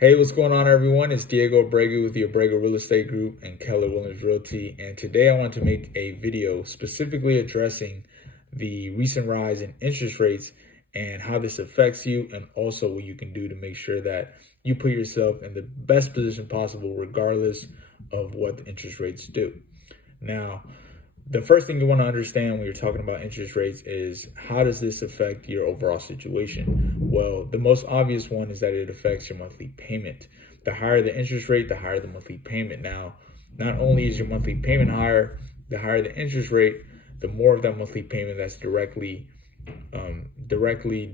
Hey, what's going on, everyone? It's Diego Abregu with the Abregu Real Estate Group and Keller Williams Realty. And today I want to make a video specifically addressing the recent rise in interest rates and how this affects you, and also what you can do to make sure that you put yourself in the best position possible, regardless of what the interest rates do. Now, the first thing you want to understand when you're talking about interest rates is, how does this affect your overall situation? Well, the most obvious one is that it affects your monthly payment. The higher the interest rate, the higher the monthly payment. Now, not only is your monthly payment higher, the higher the interest rate, the more of that monthly payment that's directly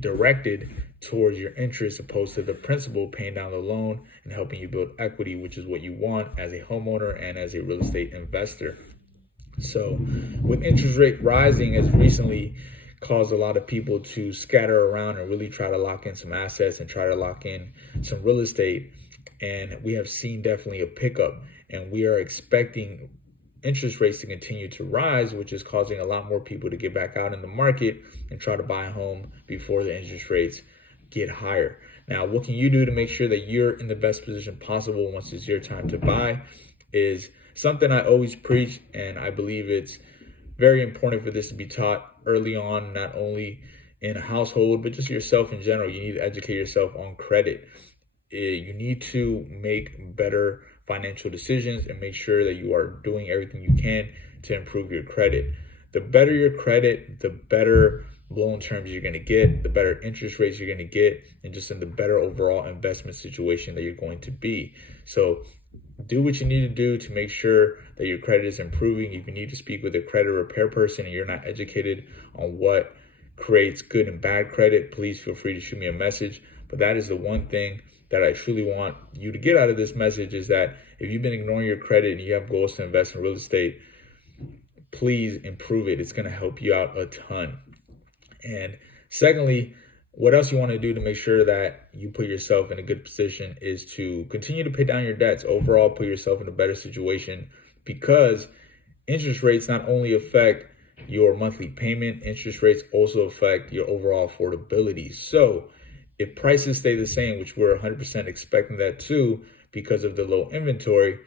directed towards your interest, opposed to the principal paying down the loan and helping you build equity, which is what you want as a homeowner and as a real estate investor. So with interest rate rising, has recently caused a lot of people to scatter around and really try to lock in some assets and try to lock in some real estate. And we have seen definitely a pickup, and we are expecting interest rates to continue to rise, which is causing a lot more people to get back out in the market and try to buy a home before the interest rates get higher. Now, what can you do to make sure that you're in the best position possible once it's your time to buy? Is something I always preach, and I believe it's very important for this to be taught early on, not only in a household, but just yourself in general. You need to educate yourself on credit. You need to make better financial decisions and make sure that you are doing everything you can to improve your credit. The better your credit, the better loan terms you're going to get, the better interest rates you're going to get, and just in the better overall investment situation that you're going to be. So do what you need to do to make sure that your credit is improving. If you need to speak with a credit repair person and you're not educated on what creates good and bad credit, please feel free to shoot me a message. But that is the one thing that I truly want you to get out of this message, is that if you've been ignoring your credit and you have goals to invest in real estate, please improve it. It's going to help you out a ton. And secondly, what else you want to do to make sure that you put yourself in a good position is to continue to pay down your debts. Overall, put yourself in a better situation, because interest rates not only affect your monthly payment, interest rates also affect your overall affordability. So if prices stay the same, which we're 100% expecting that too, because of the low inventory,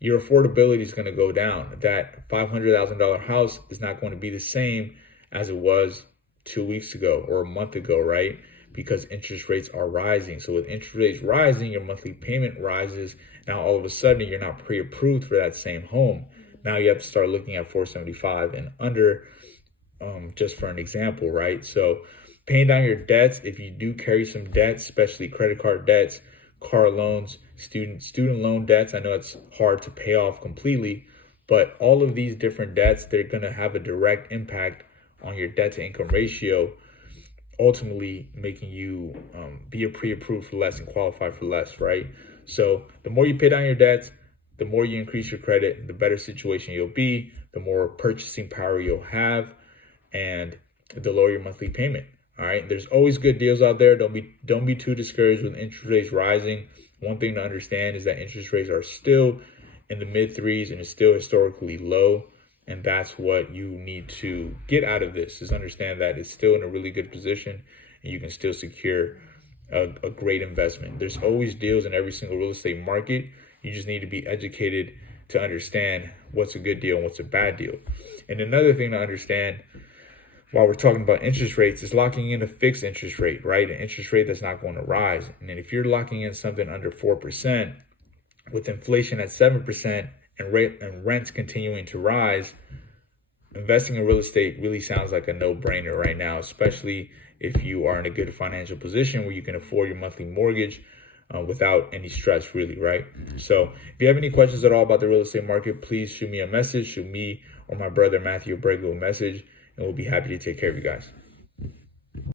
your affordability is going to go down. That $500,000 house is not going to be the same as it was 2 weeks ago or a month ago, right? Because interest rates are rising. So with interest rates rising, your monthly payment rises. Now, all of a sudden, you're not pre-approved for that same home. Now you have to start looking at 475 and under, just for an example, right? So paying down your debts, if you do carry some debts, especially credit card debts, car loans, student loan debts, I know it's hard to pay off completely, but all of these different debts, they're going to have a direct impact on your debt to income ratio, ultimately making you be pre-approved for less and qualify for less, right? So the more you pay down your debts, the more you increase your credit, the better situation you'll be, the more purchasing power you'll have, and the lower your monthly payment. All right. There's always good deals out there. Don't be too discouraged with interest rates rising. One thing to understand is that interest rates are still in the mid threes and it's still historically low. And that's what you need to get out of this, is understand that it's still in a really good position and you can still secure a great investment. There's always deals in every single real estate market. You just need to be educated to understand what's a good deal and what's a bad deal. And another thing to understand while we're talking about interest rates is locking in a fixed interest rate, right? An interest rate that's not going to rise. And then if you're locking in something under 4% with inflation at 7%, and rents continuing to rise, investing in real estate really sounds like a no-brainer right now, especially if you are in a good financial position where you can afford your monthly mortgage without any stress, really, right? So if you have any questions at all about the real estate market, please shoot me a message, shoot me or my brother Matthew Abregu a message, and we'll be happy to take care of you guys.